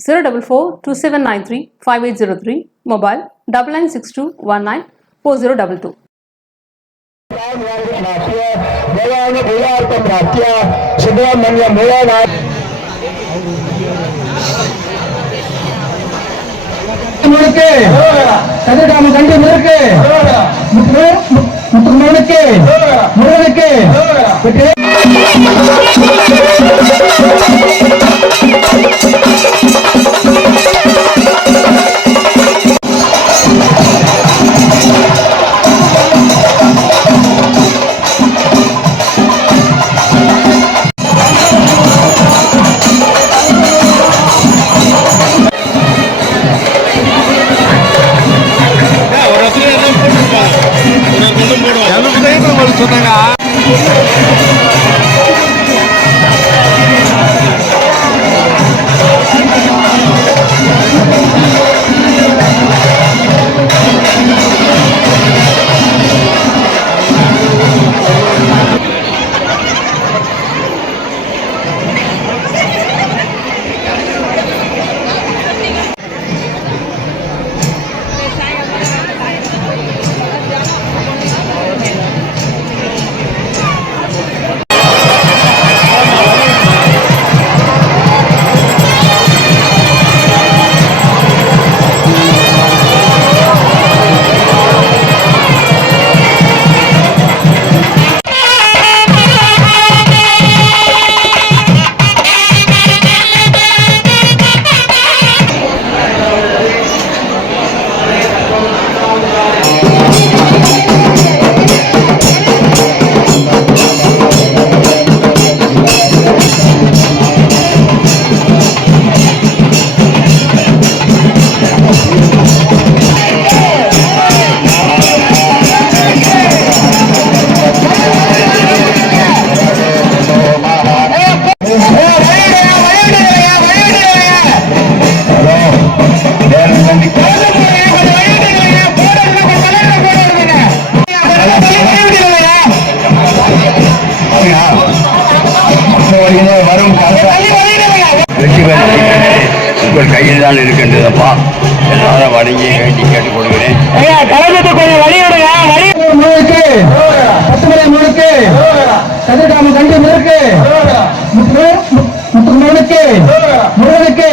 zero double four two seven nine three five eight zero three mobile double nine six two one nine four zero double two Subramanya முத்து முழுக்கு முருகனுக்கு வரும் வெற்றி பெற உங்கள் கையில் தான் இருக்கின்றதப்பா எல்லாரும் வணங்கி வேண்டி கேட்டுக் கொள்கிறேன் முழுக்கு பத்துமலை முழுக்கு கதிர்காம கண்டு முழுக்கு முத்து முழுக்கு முருகனுக்கு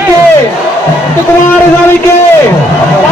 जाने के कुमार जाने के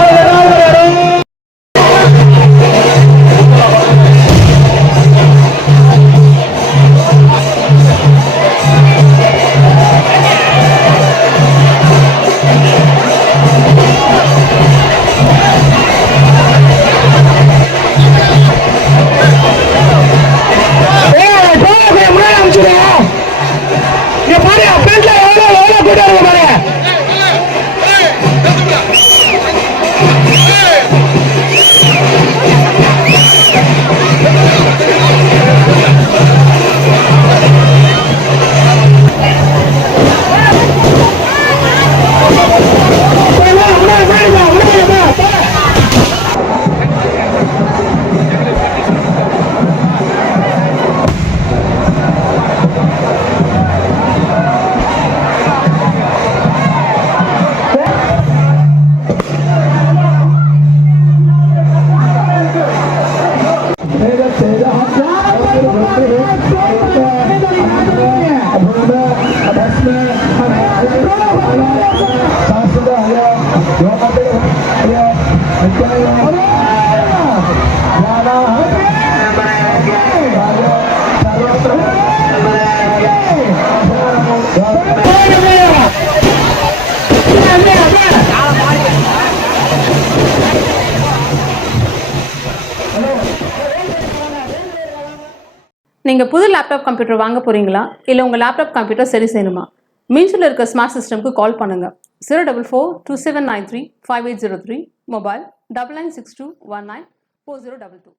நீங்கள் புது லேப்டாப் கம்ப்யூட்டர் வாங்க போகிறீங்களா இல்லை உங்கள் லேப்டாப் கம்ப்யூட்டர் சரி செய்யணுமா? மீன்ஸில் இருக்க ஸ்மார்ட் சிஸ்டம்க்கு கால் பண்ணுங்கள் zero double four two seven nine three five eight zero three mobile double nine six two one nine four zero double two